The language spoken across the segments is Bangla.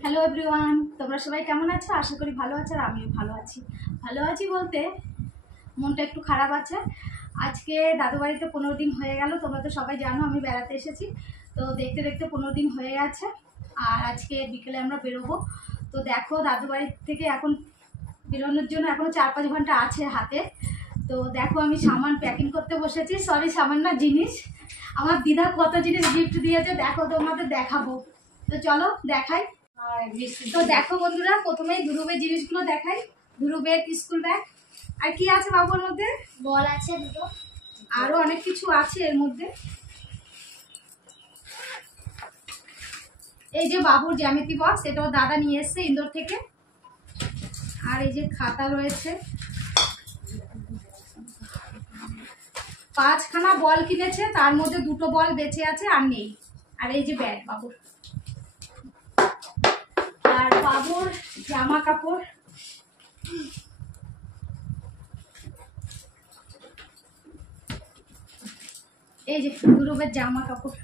হ্যালো এভরিওয়ান, তোমরা সবাই কেমন আছো? আশা করি ভালো আছো। আর আমিও ভালো আছি বলতে মনটা একটু খারাপ আছে। আজকে দাদু বাড়িতে 15 দিন হয়ে গেল। তোমরা তো সবাই জানো আমি বেড়াতে এসেছি, তো দেখতে দেখতে 15 দিন হয়ে গেছে। আর আজকে বিকেলে আমরা বেরোবো। তো দেখো, দাদু বাড়ি থেকে এখন বেরোনোর জন্য এখনো 4-5 ঘন্টা আছে হাতে। তো দেখো, আমি সামান প্যাকিং করতে বসেছি। সরি, সামান না, জিনিস। আমার দিদা কত জিনিস গিফট দিয়েছে, দেখো তোমাদের দেখাবো। তো চলো দেখাই। তো দেখো বন্ধুরা, প্রথমেই ধ্রুবের জিনিসগুলো দেখাই। ধ্রুবের স্কুল ব্যাগ। আর কি আছে বাবুর মধ্যে? বল আছে দুটো, আরো অনেক কিছু আছে এর মধ্যে। এই যে বাবুর জ্যামিতি বক্স, এটাও দাদা নিয়ে এসছে ইন্দোর থেকে। আর এই যে খাতা রয়েছে। 5খানা বল কিনেছে, তার মধ্যে 2টো বল বেঁচে আছে আর নেই। আর এই যে ব্যাগ বাবুর। আর বাবুর জামা কাপড়। এই যে ধ্রুবের জামা কাপড়।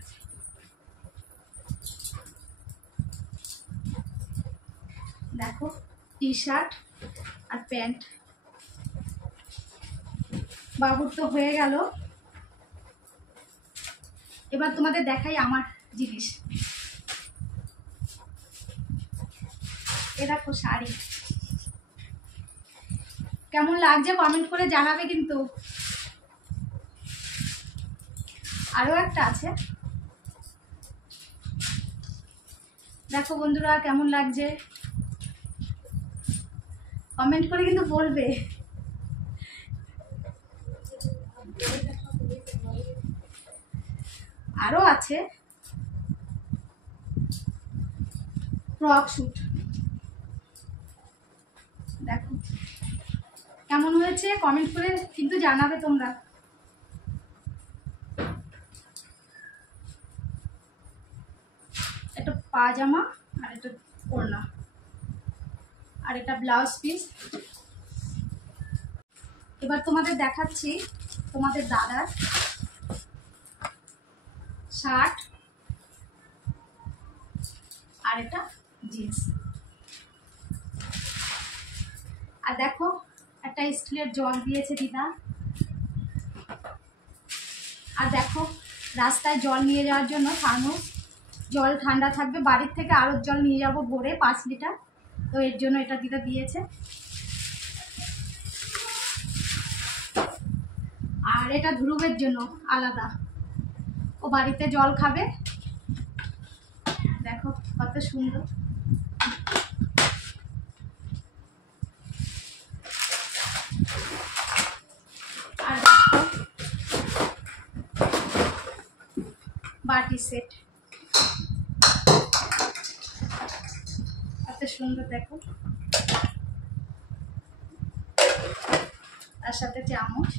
দেখো, টি শার্ট আর প্যান্ট। বাবুর তো হয়ে গেল। এবার তোমাদের দেখাই আমার জিনিস। এ দেখো শাড়ি। কেমন লাগছে কমেন্ট করে জানাবে কিন্তু। আরো একটা আছে, দেখো বন্ধুরা কেমন লাগছে কমেন্ট করে কিন্তু বলবে। আরো আছে ফ্রক স্যুট। দেখো কেমন হয়েছে কমেন্ট করে কিন্তু জানাবে তোমরা। এটা পাজামা আর এটা ওড়না আর এটা ব্লাউজ পিস। এবার তোমাদের দেখাচ্ছি তোমাদের দাদার শার্ট আর এটা জিন্স। আর দেখো, একটা স্টিলের জগ দিয়েছে দিদা। আর দেখো, রাস্তায় জল নিয়ে যাওয়ার জন্য থার্মোস, জল ঠান্ডা থাকবে। বাড়ির থেকে আরও জল নিয়ে যাব ভরে 5 লিটার, তো এর জন্য এটা দিদা দিয়েছে। আর এটা ধ্রুবের জন্য আলাদা, ও বাড়িতে জল খাবে। দেখো কত সুন্দর। আর বাটি সেট কত সুন্দর, দেখো। তার সাথে চামচ।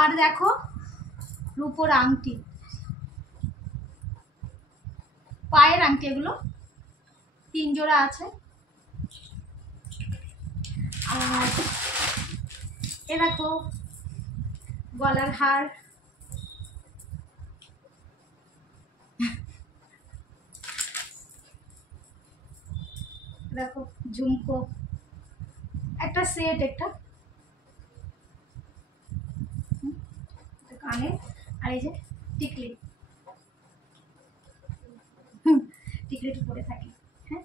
আর দেখো রূপোর আংটি, পায়ের আংটি, এগুলো 3 জোড়া আছে। আর এ দেখো গলার হার। দেখো ঝুমকো, একটা সেট, একটা কানে। আর এই যে টিকলি, টিকলিটা পরে থাকি, হ্যাঁ।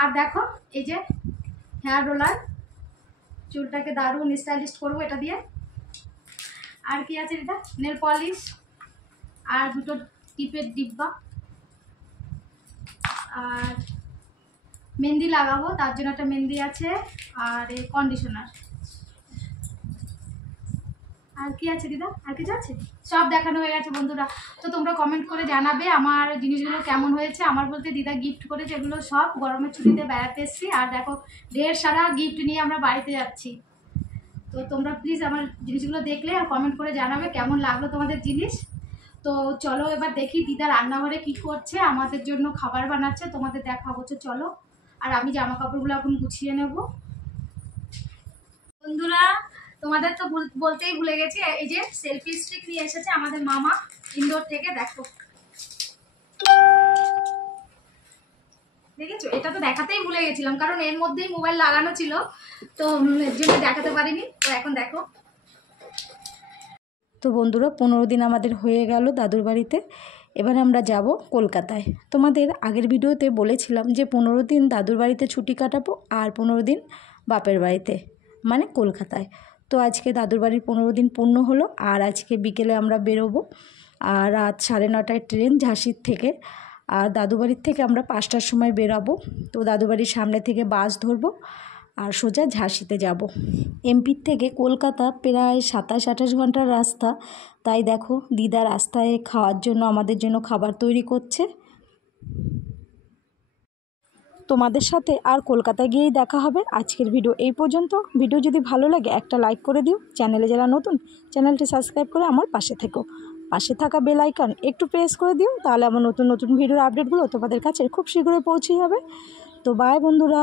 আর দেখো এই যে হেয়ার রোলার, চুলটাকে দারুণ স্টাইলিশ করবো এটা দিয়ে। আর কি আছে এটা? নেল পলিশ আর 2টো টিপের ডিব্বা। আর মেহেন্দি লাগাবো, তার জন্য একটা মেহেন্দি আছে। আর এই কন্ডিশনার। আর কি আছে দিদা? আর কিছু আছে? সব দেখানো হয়ে গেছে বন্ধুরা। তো তোমরা কমেন্ট করে জানাবে আমার জিনিসগুলো কেমন হয়েছে। আমার বলতে দিদা গিফট করেছে, এগুলো সব গরমের ছুটিতে বেড়াতে এসেছি। আর দেখো ঢের সারা গিফট নিয়ে আমরা বাড়িতে যাচ্ছি। তো তোমরা প্লিজ আমার জিনিসগুলো দেখলে আর কমেন্ট করে জানাবে কেমন লাগলো তোমাদের জিনিস। তো চলো এবার দেখি দিদা রান্নাঘরে কি করছে, আমাদের জন্য খাবার বানাচ্ছে, তোমাদের দেখাবো। চলো। আর আমি জামা কাপড়গুলো এখন গুছিয়ে নেব। বন্ধুরা তোমাদের তো বলতেই ভুলে গেছি, এই যে সেলফি স্টিক নিয়ে এসেছে আমাদের মামা ইন্দোর থেকে। দেখো দেখেছো, এটা তো দেখাতেই ভুলে গেছিলাম, কারণ এর মধ্যেই মোবাইল লাগানো ছিল, তো এর জন্য দেখাতে পারিনি। তো এখন দেখো। তো বন্ধুরা 15 দিন আমাদের হয়ে গেল দাদুর বাড়িতে। এবার আমরা যাব কলকাতায়। তোমাদের আগের ভিডিওতে বলেছিলাম যে 15 দিন দাদুর বাড়িতে ছুটি কাটাবো আর 15 দিন বাপের বাড়িতে, মানে কলকাতায়। তো আজকে দাদুর বাড়ির 15 দিন পূর্ণ হলো, আর আজকে বিকেলে আমরা বেরোবো। আর রাত 9:30টায় ট্রেন ঝাঁসির থেকে, আর দাদু বাড়ির থেকে আমরা 5টার সময় বেরাবো। তো দাদু বাড়ির সামনে থেকে বাস ধরবো আর সোজা ঝাঁসিতে যাব। এমপির থেকে কলকাতা প্রায় 27-28 ঘন্টার রাস্তা। তাই দেখো দিদা রাস্তায় খাওয়ার জন্য আমাদের জন্য খাবার তৈরি করছে। তোমাদের সাথে আর কলকাতায় গিয়েই দেখা হবে। আজকের ভিডিও এই পর্যন্ত। ভিডিও যদি ভালো লাগে একটা লাইক করে দিও। চ্যানেলে যারা নতুন, চ্যানেলটি সাবস্ক্রাইব করে আমার পাশে থেকো। পাশে থাকা বেল আইকন একটু প্রেস করে দিও, তাহলে আমার নতুন নতুন ভিডিওর আপডেটগুলো তোমাদের কাছে খুব শীঘ্রই পৌঁছে যাবে। তো বাই বন্ধুরা।